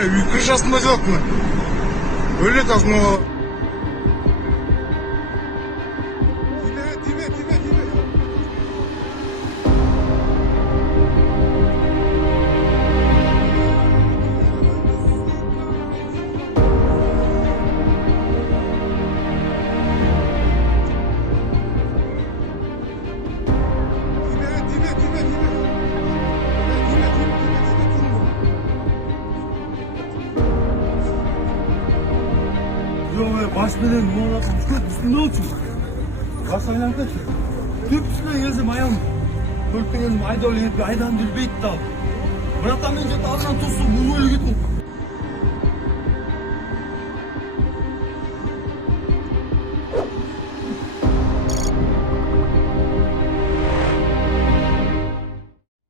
Үй крышасында жатмын. Öyle kalsın o. Тиме. Yok baş belen muhabbet üstünde olsun. Baş aylan kaç? Türk üstüne gezdim ayağım. Türk gezdim ayda öyle bir aydan bir beyt dal. Bırakamın jet ağzından tutsun bu böyle gittim.